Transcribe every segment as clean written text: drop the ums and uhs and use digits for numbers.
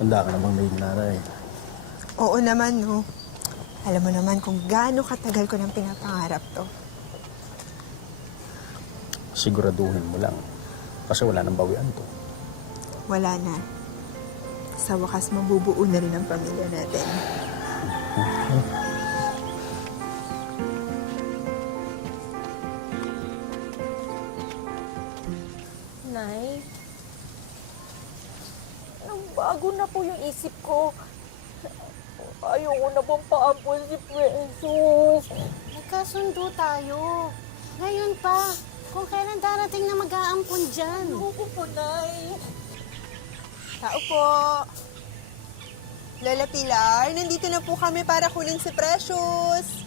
Handa ka na bang maging nanay? Oo naman, no. Alam mo naman kung gaano katagal ko nang pinapangarap to. Siguraduhin mo lang. Kasi wala nang bawian to. Wala na. Sa wakas, mabubuo na rin ang pamilya natin. Nay, nagbago na po yung isip ko. Ayoko na pong paampun si Precious. Nagkasundo tayo. Ngayon pa, kung kailan darating na mag-aampon dyan. Ayoko po, Nay. Tao po. Lola Pilar, nandito na po kami para kunin si Precious.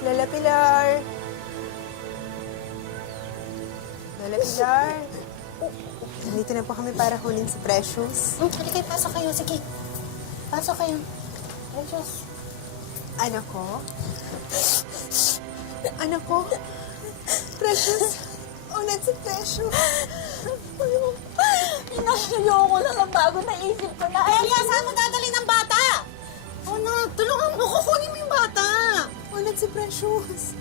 Lola Pilar. Lola Pilar. Nandito na po kami para kunin si Precious. Halika, pasok kayo. Sige. Pasok kayo. Precious. Anak ko? Anak ko? Precious? Oh, not si Precious. Ayoko na ng bago na isip ko na. Elia, saan mo dadalhin ang bata? Oh, no. Tulungan mo. Kukunin mo yung bata. Oh, not si Precious.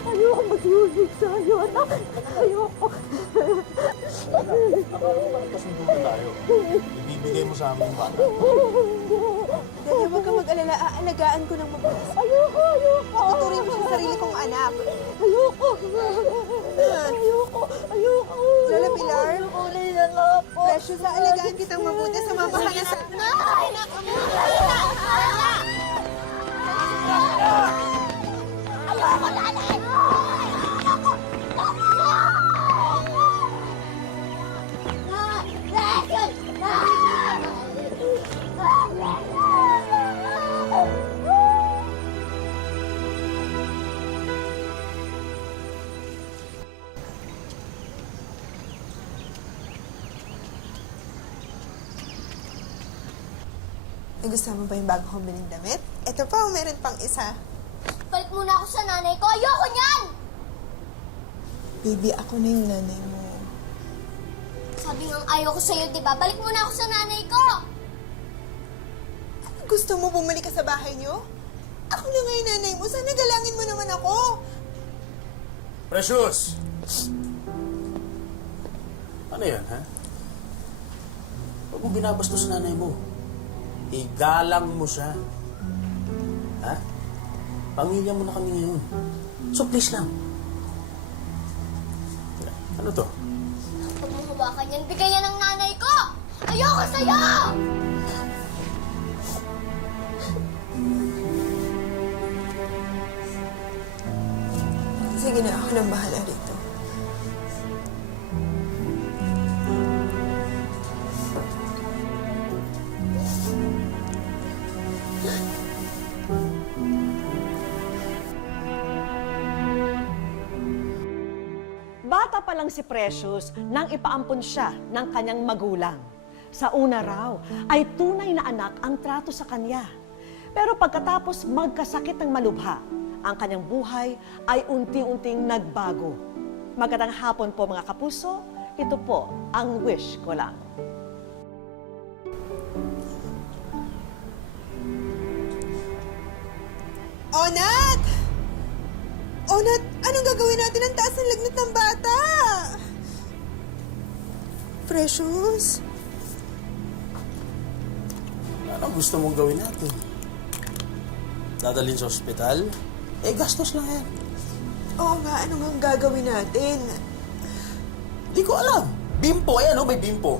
Ayoko mag-iusip sa'yo, anak. Ayoko. Akala ko magkasundo na tayo. Ibibigay mo sa amin yung bata. Dahil huwag kang mag-alala, aalagaan ko ng mabuti. Ayoko. Tuturing ko sa sarili kong anak. Ayoko. Ayoko. Lola Pilar? Ayoko na yan ako. Precious, aalagaan kitang mabuti. Sumama ka na sa... Ayoko, nanay! Ayoko! Gusto mo ba yung bago kong biling damit? Ito pa, meron pang isa. Balik muna ako sa nanay ko. Ayoko niyan! Baby, ako na yung nanay mo. Sabi nga ayoko sa'yo, di ba? Balik muna ako sa nanay ko! Gusto mo bumalik ka sa bahay niyo? Ako na nga yung nanay mo. Sana galangin mo naman ako. Precious! Ano yan, ha? Huwag mo binabastos sa nanay mo. Igalang mo siya. Ha? Pamilya mo na kami ngayon. So please lang. Ano to? Huwag mong hawakan yan. Bigay yan ng nanay ko! Ayoko sa'yo! Sige na, ako nang bahala rito. Bata pa lang si Precious nang ipaampon siya ng kanyang magulang. Sa una raw ay tunay na anak ang trato sa kanya. Pero pagkatapos magkasakit ng malubha, ang kanyang buhay ay unti-unting nagbago. Magandang hapon po mga kapuso, ito po ang wish ko lang. Onat! Onat, anong gagawin natin? Ang taas ng lagnat ng bata! Precious? Ano gusto mong gawin natin? Dadalhin sa ospital? Eh, gastos lang yan. Oo nga, ano nga ang gagawin natin? Di ko alam. Bimpo, ayan o, may bimpo.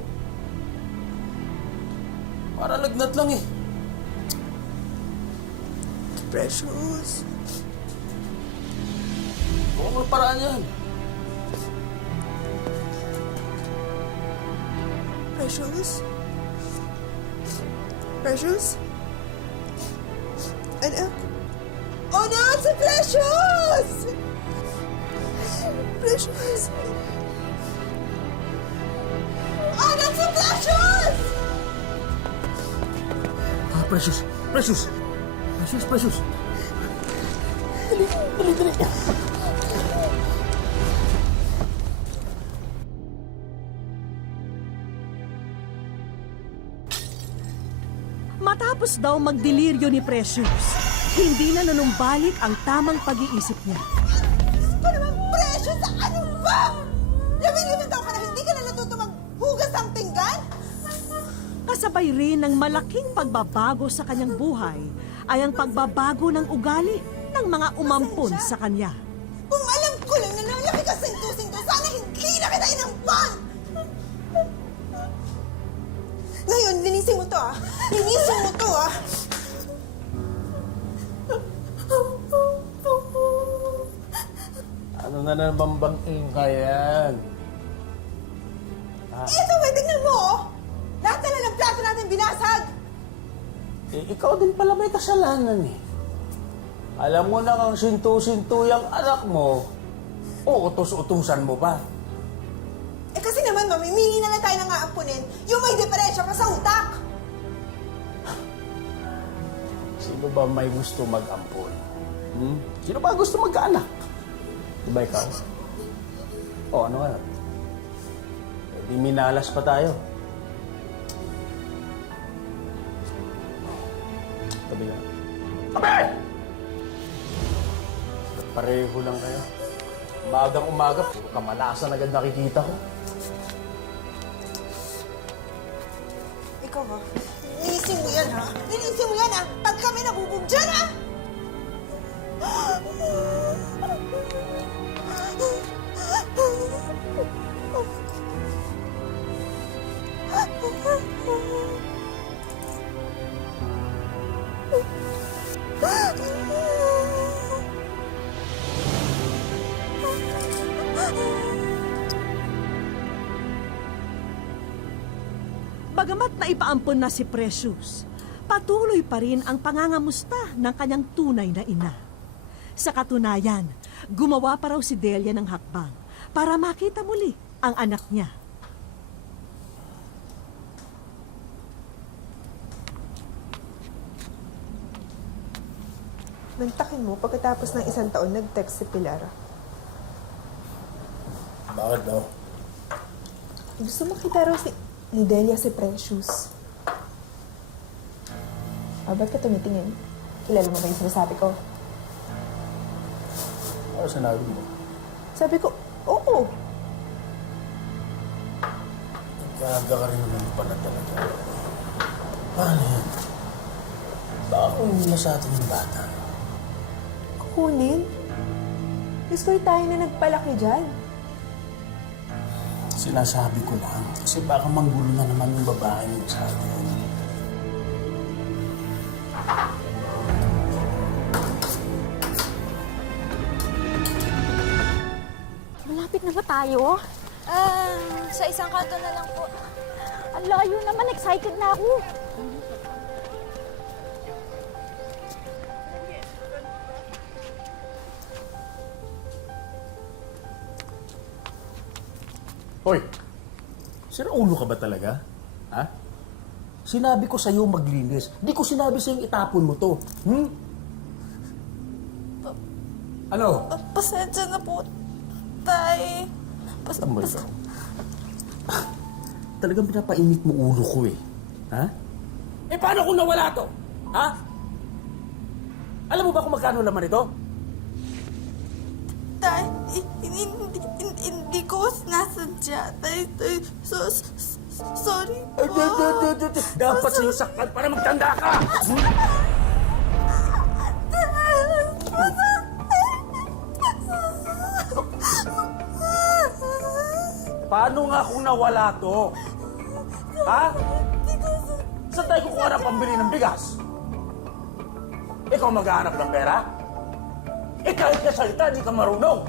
Para lagnat lang eh. Precious? Huwag mo paraan yan. Precious? Precious? Anak? Oh no! Si Precious! Precious! Precious! Precious! Precious, Precious! Dali, dali, dali! Matapos daw magdeliryo ni Precious, hindi na nanumbalik ang tamang pag-iisip niya. Ano naman, Precious? Ano ba? Labing-limang taon ka na hindi ka na natuto maghugas ng pinggan? Kasabay rin ng malaking pagbabago sa kanyang buhay ay ang pagbabago ng ugali ng mga umampon sa kanya. Kung alam ko lang na lalaki ka sinto-sinto, sana hindi na kita inampan! Ngayon, linisin mo to ah! Linisin mo to ah! Ano na naman bang ingkayan? Ito, tignan mo oh! Lahat na lang ng plato natin binasag! Eh, ikaw din pala may kasalanan eh. Alam mo na kang sintu-sintu yung anak mo, o utos-utusan mo pa. Eh kasi naman, mamimili na lang tayo ng aampunin yung may diferensya pa sa utak! Sino ba may gusto mag-ampon? Sino ba gusto magkaanak? Diba ikaw? O ano nga? Eh, di minalas pa tayo. Tabi ka. Tabi! Pareho lang kayo. Umagang-umaga, puro kamalasan agad nakikita ko. Ikaw ha? Linisin mo yan ha? Linisin mo yan ha? Pag kami nabubog dyan ha? Bagamat naipaampon na si Precious, patuloy pa rin ang pangangamusta ng kanyang tunay na ina. Sa katunayan, gumawa pa raw si Delia ng hakbang para makita muli ang anak niya. Nantakin mo, pagkatapos ng 1 taon, nag-text si Pilar. Bakit daw? Gusto makita raw ni Delia si Precious. Ba't ka tumitingin? Kilala mo ba yung sinasabi ko? Ano sinabi mo? Sabi ko, oo. Nagkaga ka rin naman pala talaga. Paano yan? Baka kunin nila sa atin yung bata. Kukunin? Gusto tayo na nagpalaki dyan. Sinasabi ko lang, kasi baka manggulo na naman yung babae mo sa atin. Malapit na ba tayo? Sa isang kanto na lang po. Ang layo naman, excited na ako. Hoy! Sira ulo ka ba talaga? Ha? Sinabi ko sa'yo maglinis. Di ko sinabi sa'yo itapon mo to. Ano? Pasensya na po, tay. Alam mo ikaw? Talagang pinapainit mo ulo ko eh. Ha? Eh paano kung nawala to? Ha? Alam mo ba kung magkano laman ito? Tay, hindi ko sinasadya. Tay, sorry po. Dapat sa'yo saktan para magtanda ka! Paano nga kung nawala to? Ha? Saan tayo kukuha ng pambili ng bigas? Ikaw maghahanap ng pera? Eh kahit ka salita, di ka marunong!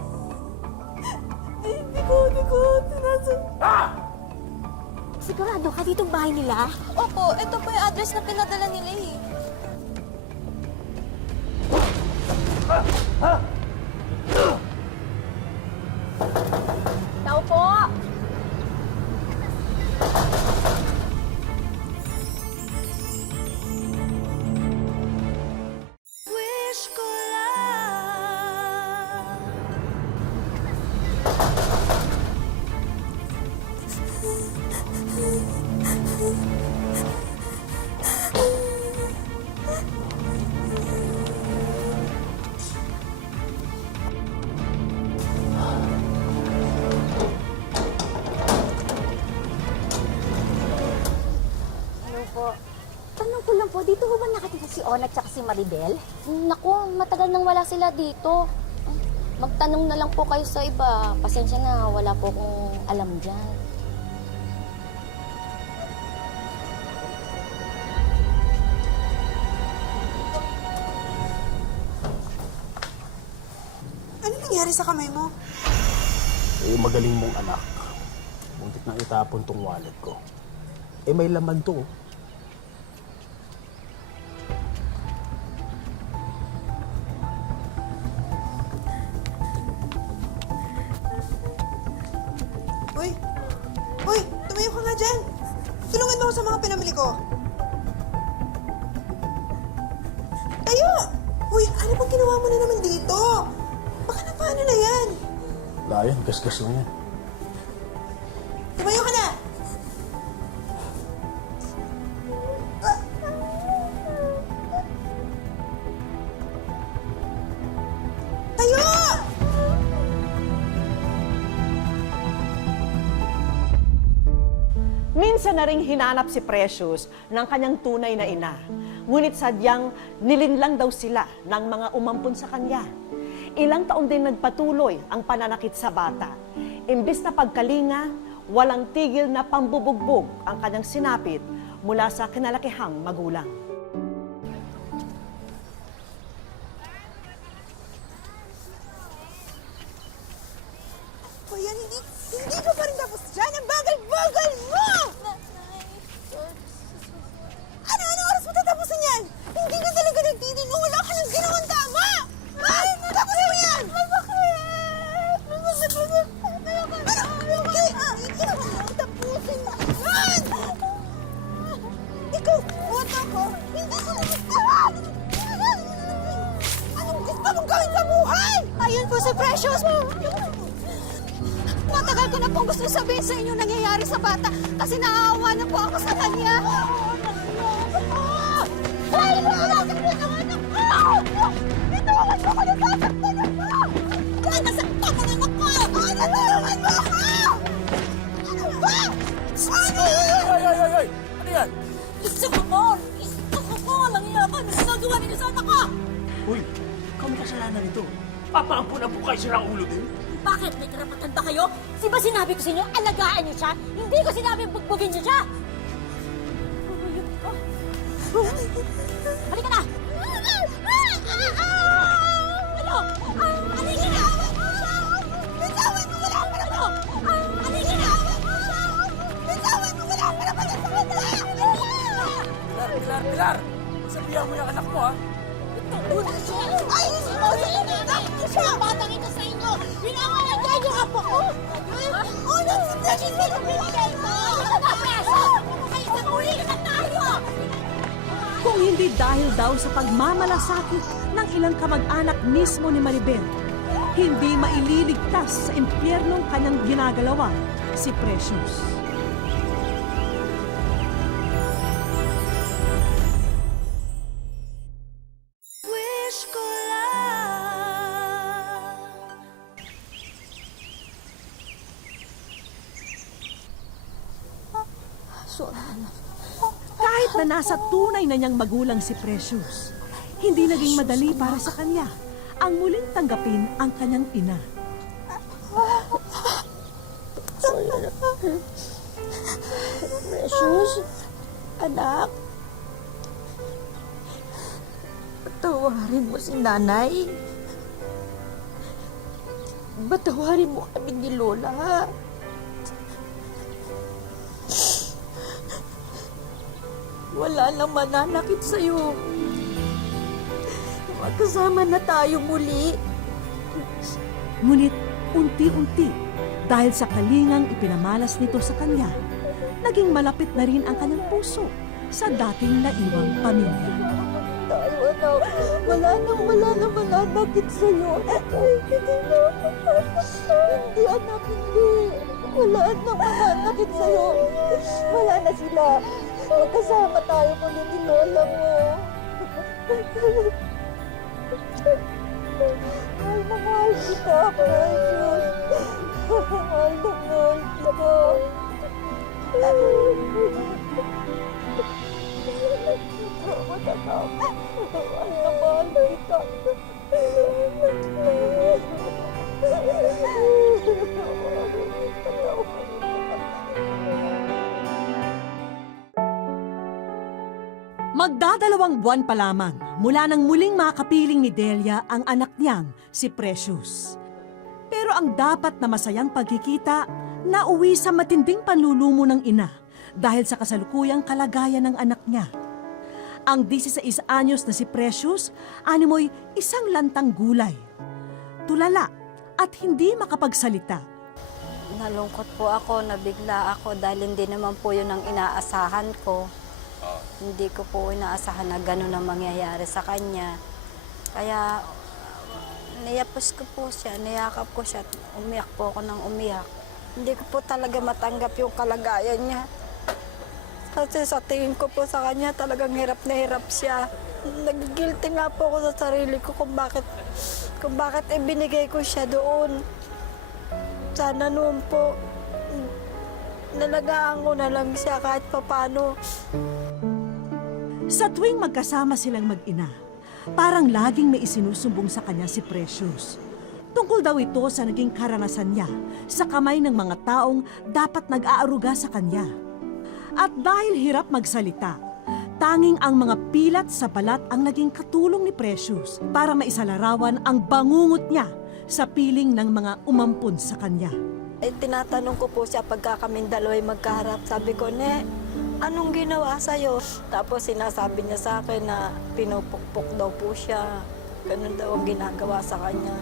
Hindi ko sinasadya. Ha? Sigurado ka ditong bahay nila? Opo, ito po yung address na pinadala nila eh. Tao po! si Ona at si Maribel? Naku, matagal nang wala sila dito. Magtanong na lang po kayo sa iba. Pasensya na, wala po akong alam dyan. Ano nangyari sa kamay mo? Eh, magaling mong anak. Muntik nang itapon tong wallet ko. Eh, may laman to. Uy! Uy! Tumayo ka nga dyan! Tulungan mo ako sa mga pinamili ko. Tayo! Uy, ano bang ginawa mo na naman dito? Baka na paano na yan? Wala yan, gas-gas lang yan. Tumayo ka na! Tayo! Minsan na ring hinanap si Precious ng kanyang tunay na ina. Ngunit sadyang nilinlang daw sila ng mga umampun sa kanya. Ilang taon din nagpatuloy ang pananakit sa bata. Imbis na pagkalinga, walang tigil na pambubugbog ang kanyang sinapit mula sa kinalakihang magulang. O yan, hindi ka pa rin tapos dyan. Ang bagal-bagal mo! Ano oras mo tatapusin yan? Hindi ka talaga nagtitino. Wala ka nang ginawang tama! Tapusin mo yan! Hindi ka tapusin mo yan! Ikaw, uto ko, hindi ko nagustuhan! Anong gusto mong gawin sa buhay? Ayun po si Precious! Matagal ko na pong gusto sabihin sa inyo nangyayari sa bata kasi naaawa na po ako sa kanya. Ay, wala sa puso ng anak ko! Ito ako sa ko nasasaktan ako! Dahil nasaktan mo ng anak ko! Natulungan mo ako! Ano ba? Ano? Ay! Ano yan? Gusto ko mo! Gusto ko mo! Walang iya ka! Ano ginagawa ninyo sa anak ko? Uy, ikaw may kasalanan nito. Papaampun po kayo sirang ulo din. Bakit? May karapatan ba kayo? Di ba sinabi ko sa inyo, alagaan niyo siya? Hindi ko sinabi bugbugin niyo siya! Halika na! Ano? Halika na! Bitawan mo! Wala ka na ba? Halika na! Bitawan mo! Wala ka na ba? Pilar! Sabihan mo yung anak mo, ha? Ay! Sinasaktan ko siya! Batang ito sa inyo! Pinangalangan yung apo ko! Oh, nagsipresyon sa binigay mo! Ano ba, Presyon? Ay, isang uli na tayo! Kung hindi dahil daw sa pagmamalasakit ng ilang kamag-anak mismo ni Maribel, hindi maililigtas sa impyernong kanyang ginagalawan si Precious. Kahit na nasa tunay na niyang magulang si Precious, hindi naging madali para sa kanya ang muling tanggapin ang kanyang ina. Precious, anak. Patawarin mo si nanay. Patawarin mo kami ni Lola. Wala nang mananakit sa'yo. Magkasama na tayo muli. Ngunit unti-unti, dahil sa kalingang ipinamalas nito sa kanya, naging malapit na rin ang kanyang puso sa dating naiwang pamilya. Tayo, anak. Wala nang mananakit sa'yo. Hindi na. Hindi, anak, hindi. Wala nang mananakit sa'yo. Wala na sila. Magkasama tayo muli ni Lola mo. Mahal na mahal kita, Precious. Mahal na mahal kita. Mahal na mahal kita. Magdadalawang buwan pa lamang mula nang muling makapiling ni Delia ang anak niyang si Precious. Pero ang dapat na masayang pagkikita, nauwi sa matinding panlulumo ng ina dahil sa kasalukuyang kalagayan ng anak niya. Ang 16 anyos na si Precious, animoy isang lantang gulay. Tulala at hindi makapagsalita. Nalungkot po ako, nabigla ako dahil hindi naman po yun ang inaasahan ko. Hindi ko po inaasahan na gano'n ang mangyayari sa kanya. Kaya niyapos ko po siya, niyakap ko siya, umiyak po ako ng umiyak. Hindi ko po talaga matanggap yung kalagayan niya. Kasi sa tingin ko po sa kanya, talagang hirap na hirap siya. Nag-guilty nga po ako sa sarili ko kung bakit ibinigay ko siya doon. Sana noon po, nalagaan ko na lang siya kahit papano. Sa tuwing magkasama silang mag-ina, parang laging may isinusumbong sa kanya si Precious. Tungkol daw ito sa naging karanasan niya sa kamay ng mga taong dapat nag-aaruga sa kanya. At dahil hirap magsalita, tanging ang mga pilat sa balat ang naging katulong ni Precious para maisalarawan ang bangungot niya sa piling ng mga umampun sa kanya. Tinatanong ko po siya pagka kaming dalawa'y magkaharap. Sabi ko, "Ne, anong ginawa sa'yo?" Tapos sinasabi niya sa akin na pinupukpok daw po siya. Ganun daw ang ginagawa sa kanya.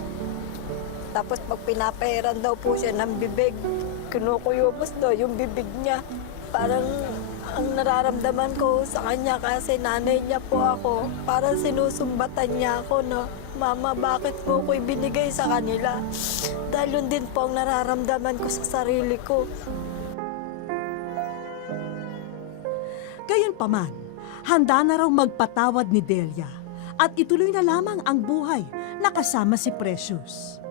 Tapos pag pinapahiran daw po siya ng bibig, kinukuyumos daw yung bibig niya. Parang ang nararamdaman ko sa kanya kasi nanay niya po ako. Parang sinusumbatan niya ako na, "Mama, bakit mo ko ibinigay sa kanila?" Dahil yun din po ang nararamdaman ko sa sarili ko. Gayunpaman, handa na raw magpatawad ni Delia at ituloy na lamang ang buhay na kasama si Precious.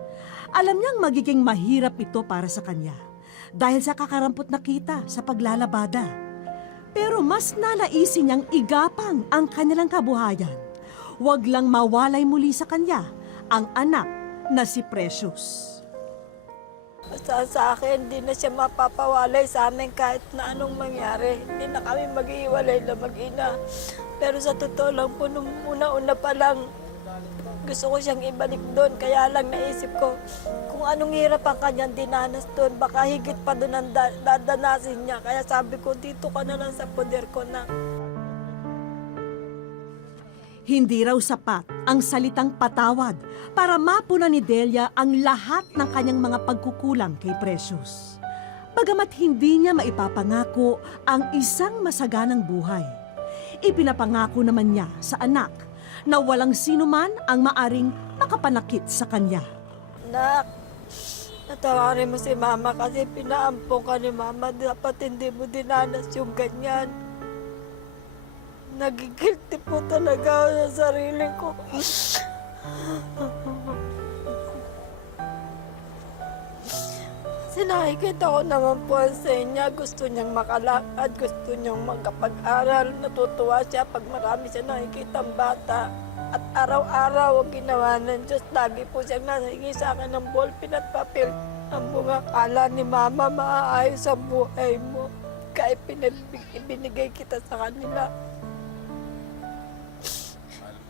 Alam niyang magiging mahirap ito para sa kanya dahil sa kakarampot na kita sa paglalabada. Pero mas nanaisin niyang igapang ang kanilang kabuhayan. Huwag lang mawalay muli sa kanya ang anak na si Precious. Sa akin, hindi na siya mapapawalay sa amin kahit na anong mangyari. Hindi na kami mag-iwalay na mag-ina. Pero sa totoo lang po, nung una-una pa lang, gusto ko siyang ibalik doon. Kaya lang naisip ko, kung anong hirap ang kanyang dinanas doon, baka higit pa doon ang dadanasin niya. Kaya sabi ko, dito ka na lang sa poder ko na. Hindi raw sapat ang salitang patawad para mapuna ni Delia ang lahat ng kanyang mga pagkukulang kay Precious. Bagamat hindi niya maipapangako ang isang masaganang buhay, ipinapangako naman niya sa anak na walang sinuman ang maaring makapanakit sa kanya. Nak, natawarin mo si Mama kasi pinaampong ka ni Mama. Dapat hindi mo dinanas yung ganyan. Nagigilty po talaga ako sa sarili ko. Kasi nakikita ko naman po sa inyo, gusto niyang makalakad, gusto niyang magkapag-aral. Natutuwa siya pag marami siya nakikita ang bata. At araw-araw ang ginawa ng Diyos, lagi po siyang nahingi sa akin ng ballpen at papel. Ang bunga kala ni Mama, maaayos ang buhay mo. Kaya ibinigay kita sa kanila.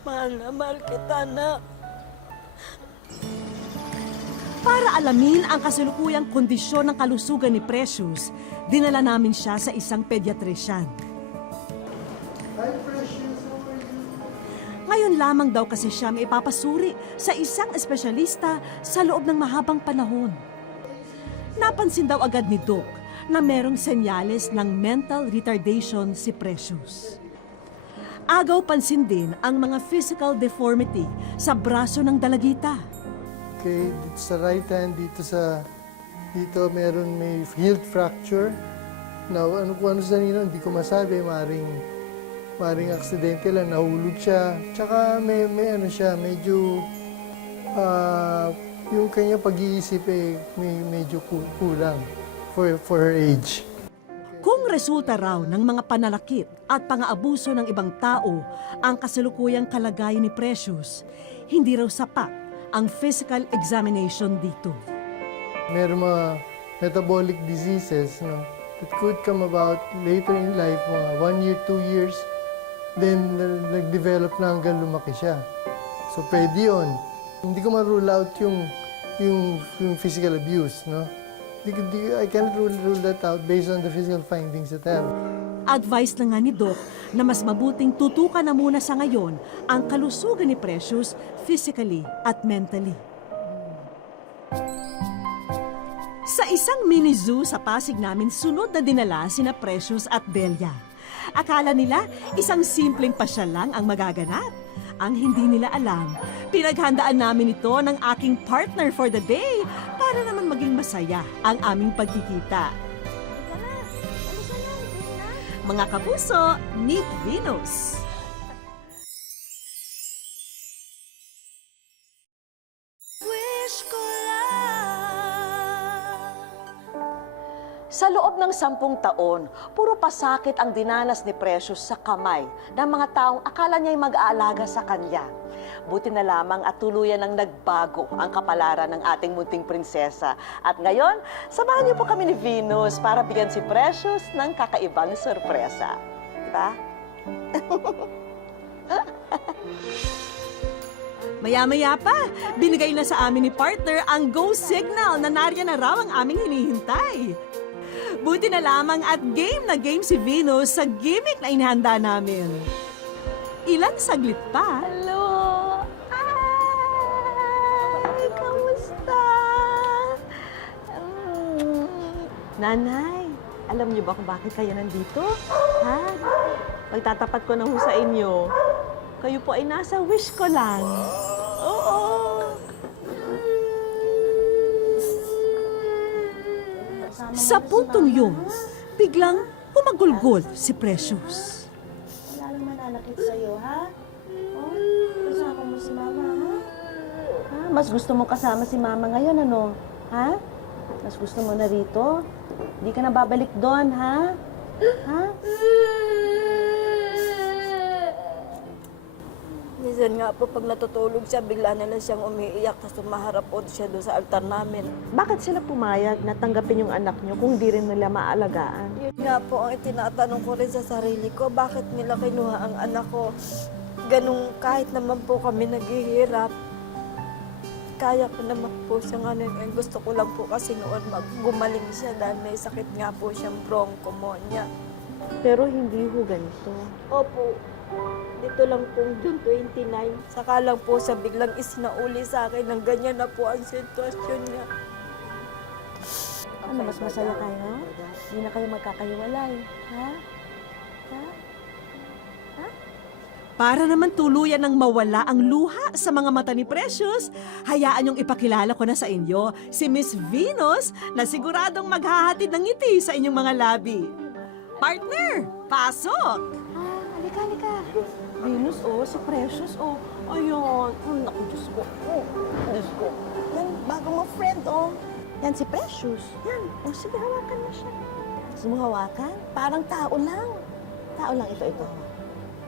Mahal na mahal kita, anak. Para alamin ang kasalukuyang kondisyon ng kalusugan ni Precious, dinala namin siya sa isang pediatrician. Ngayon lamang daw kasi siya may ipapasuri sa isang espesyalista sa loob ng mahabang panahon. Napansin daw agad ni Doc na merong senyales ng mental retardation si Precious. Agaw pansin din ang mga physical deformity sa braso ng dalagita. Okay, dito sa right hand, dito may heel fracture. Now, kung ano sa nino, hindi ko masabi, maring aksidente lang, nahulog siya. Tsaka may medyo, yung kanya pag-iisip medyo kulang for her age. Kung Kung resulta raw ng mga pananakit at pang-aabuso ng ibang tao ang kasalukuyang kalagayan ni Precious, hindi raw sapat ang physical examination dito. Meron mga metabolic diseases, no, that could come about later in life, mga 1 year, 2 years, then nag-develop na hanggang lumaki siya. So pwede yun. Hindi ko ma-rule out yung physical abuse, no? I can't rule that out based on the physical findings that I have. Advice na nga ni Doc na mas mabuting tutukan na muna sa ngayon ang kalusugan ni Precious physically at mentally. Sa isang mini zoo sa Pasig namin, sunod na dinala sina Precious at Delia. Akala nila isang simpleng pasyal lang ang magaganap. Ang hindi nila alam, pinaghandaan namin ito ng aking partner for the day para naman maging masaya ang aming pagkikita. Mga kapuso, meet Venus! Sa loob ng 10 taon, puro pasakit ang dinanas ni Precious sa kamay ng mga taong akala niya'y mag-aalaga sa kanya. Buti na lamang at tuluyan ang nagbago ang kapalaran ng ating munting prinsesa. At ngayon, samahan niyo po kami ni Venus para bigyan si Precious ng kakaibang sorpresa. Diba? Maya-maya pa, binigay na sa amin ni partner ang go signal na nariyan na raw ang aming hinihintay. Buti na lamang at game na game si Venus sa gimmick na inihanda namin. Ilang saglit pa. Hello! Ay, kamusta? Nanay, alam niyo ba kung bakit kayo nandito? Ha? Magtatapat ko na ho sa inyo. Kayo po ay nasa wish ko lang. Oo. Sa puntong yun, biglang humagulgol si Precious. Wala lang mananakit sa'yo, ha? Oh, kasama mo si Mama, ha? Ha? Mas gusto mo kasama si Mama ngayon, ano? Ha? Mas gusto mo na rito? Hindi ka na babalik doon, ha? Ha? Minsan nga po, pag natutulog siya, bigla na lang siyang umiiyak, tapos sumaharap po siya doon sa altar namin. Bakit sila pumayag na tanggapin yung anak niyo kung di rin nila maalagaan? Yun nga po ang itinatanong ko rin sa sarili ko, bakit nila kinuha ang anak ko? Ganun, kahit naman po kami naghihirap, kaya ko naman po siyang ano, gusto ko lang po kasi noon gumaling siya dahil may sakit nga po siyang bronchopneumonia. Pero hindi ho ganito. Opo, dito lang po June 29. Saka lang po siya biglang isinauli sa akin ng ganyan na po ang sitwasyon niya. Ano, mas masaya tayo? Hindi na kayo magkakahiwalay, ha? Ha? Para naman tuluyan ng mawala ang luha sa mga mata ni Precious, hayaan niyong ipakilala ko na sa inyo si Miss Venus na siguradong maghahatid ng ngiti sa inyong mga labi. Partner, pasok! Halika, halika. Venus, oh, si Precious, oh. Ayun. Naku, Diyos ko. Oh, Diyos ko. Yan, bago mo friend, oh. Yan si Precious. Yan. Oh, sige, hawakan mo siya. Gusto mo hawakan? Parang tao lang. Tao lang ito.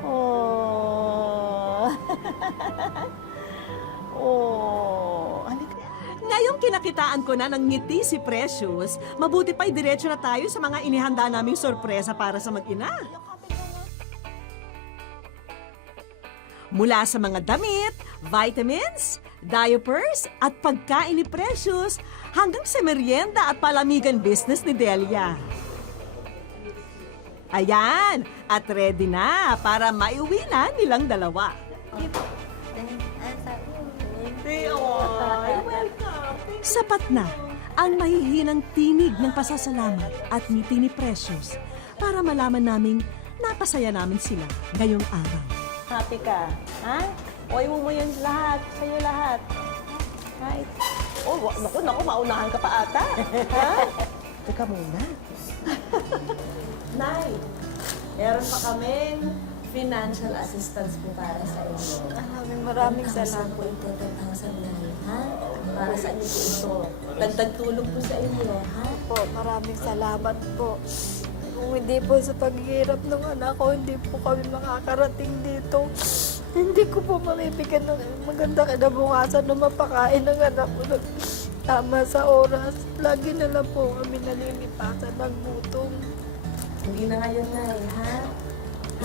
Oh. Oh. Halika. Ngayong kinakitaan ko na ng ngiti si Precious, mabuti pa'y diretso na tayo sa mga inihanda naming sorpresa para sa mag-ina. Mula sa mga damit, vitamins, diapers, at pagkain ni Precious, hanggang sa merienda at palamigan business ni Delia. Ayan, at ready na para maiuwi na nilang dalawa. Sapat na ang mahihinang tinig ng pasasalamat at ngiti ni Precious para malaman naming napasaya namin sila ngayong araw. Happy ka, ha? Uy mo yan lahat, sa'yo lahat. Right? Oh, naku, maunahan ka pa ata. Ha? Teka muna. Nay, meron pa kaming financial assistance po para sa inyo. Maraming salamat. Po yung 10,000 na, ha? Para sa inyo po ito. Dagdag tulong po sa inyo, ha? Po, maraming salamat po. Kung hindi po sa paghihirap ng anak ko, hindi po kami makakarating dito. Hindi ko po mamibigyan ng maganda kinabukasan na mapakain ng anak ko ng tama sa oras. Lagi na lang po kami nalilipasan ng gutom. Hindi na ngayon na ha?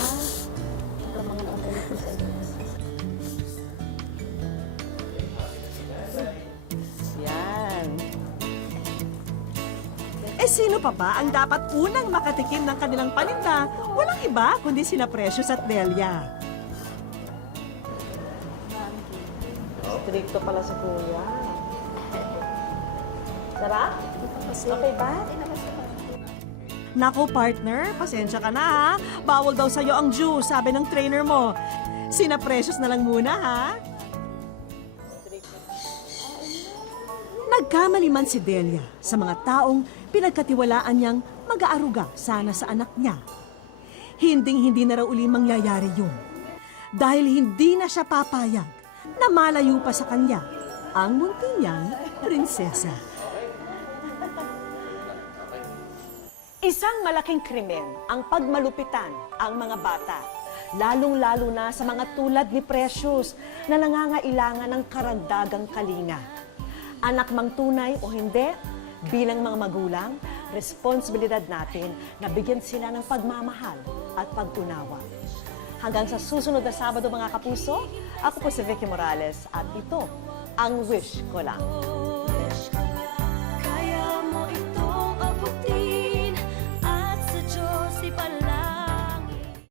Ha? Ito mga nakagalit ko sa inyo. Yan. Eh sino pa ba ang dapat unang makatikim ng kanilang paninda? Walang iba kundi sina Precious at Delia. Stricto pala si Kuya. Sarap? Okay ba? Nako partner, pasensya ka na ha. Bawal daw sa'yo ang juice, sabi ng trainer mo. Sina Precious na lang muna ha. Nagkamali man si Delia sa mga taong pinagkatiwalaan niyang mag-aaruga sana sa anak niya. Hinding-hindi na raw uli mangyayari yun. Dahil hindi na siya papayag na malayo pa sa kanya ang munti niyang prinsesa. Isang malaking krimen ang pagmalupitan ang mga bata, lalong-lalo na sa mga tulad ni Precious na nangangailangan ng karagdagang kalinga. Anak mang tunay o hindi, bilang mga magulang, responsibilidad natin na bigyan sila ng pagmamahal at pag-unawa. Hanggang sa susunod na Sabado mga kapuso, ako po si Vicky Morales at ito ang Wish Ko Lang.